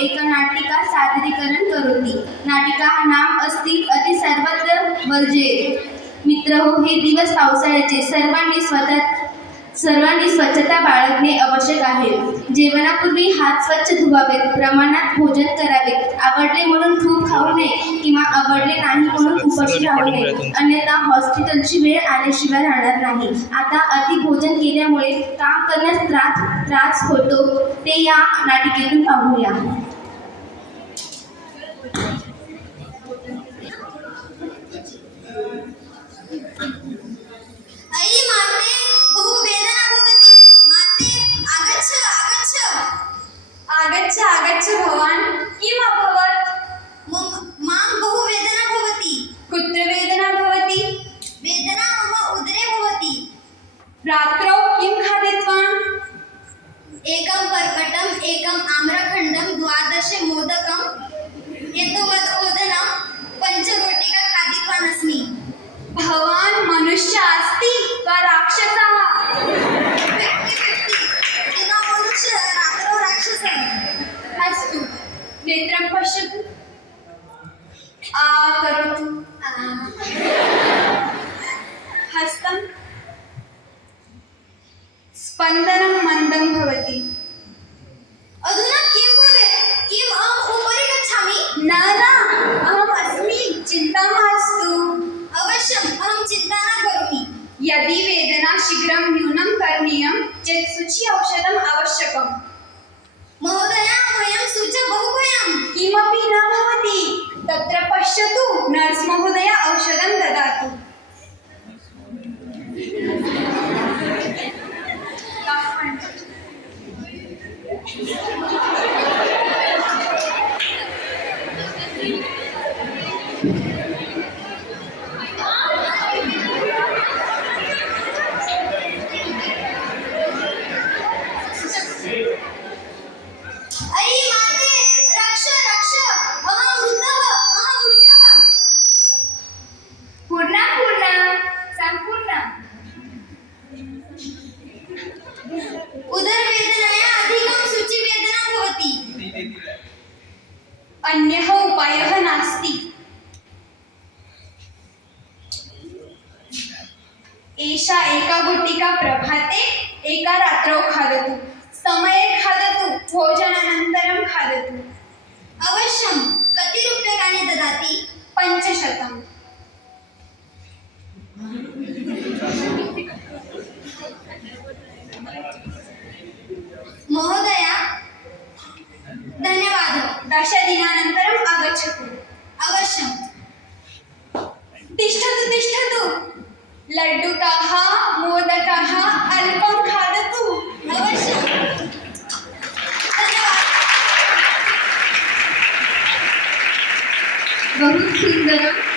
एका नाटिका सादरीकरण करोति। नाटिका नाम अस्ति अति सर्वत्र वर्जेत। मित्रहो, हे दिवस पावसाळ्याचे सर्वांनी स्वच्छता बाळगणे आवश्यक आहे। जेवणापूर्वी हात स्वच्छ धुवावेत, प्रमाणात भोजन करावे, आवडले म्हणून खूप खाऊ नये किंवा आवडले नाही म्हणून उपाशी राहू नये, अन्यथा हॉस्पिटलची वेळ आल्याशिवाय राहणार नाही। आता अति भोजन केल्यामुळे काम करण्यास त्रास होतो ते या नाटिकेतून पाहूया। आगच्छ आगच्छ भवान्, किम् अभवत्? मां बहु वेदना भवति। कुत्र वेदना भवति? वेदना मम उदरे भवति। रात्रौ किं खादितवान्? एकं पर्पटम्, एकम् आम्रखण्डं, 12 मोदकं, एतवत् ओदनं, 5 रोटिका खादितवान् अस्मि। भवान् मनुष्य अस्ति वा राक्षसः? दिनौ मनुष्य, रात्रौ राक्षसः। अस्तु, नेत्रं पश्यतु। करोतु। हस्तं। स्पन्दनं मन्दं भवति। अधुना किं भवेत्? किम् अहम् उपरि गच्छामि? न अहम् अस्मि, चिन्ता मास्तु। अवश्यम्, अहं चिन्ता न करोमि। यदि वेदना शीघ्रं न्यूनं करणीयं चेत् शुचि औषधम् आवश्यकम्। महोदया, वयं शुच बहुभयं। किमपि न भवति, तत्र पश्यतु, नर्स् महोदया औषधं ददातु। अयि माते, रक्ष रक्ष, अहं मृतः। पूर्ण संपूर्ण। उदरवेदनया अधिकं शुचिवेदना भवति। अन्यः उपायः नास्ति। एषा एका गुटिका प्रभाते, एका रात्रौ खादतु। समये खादतु, भोजनानन्तरं खादतु। अवश्यं। कति रूप्यकाणि ददाति? 500। महोदया, धन्यवादः। 10 दिनानन्तरम् आगच्छतु। अवश्यं। तिष्ठतु। लड्डुकाः, मोदकाः अल्पं खादतु। अवश्यं। धन्यवादः। बहु सुन्दरम्।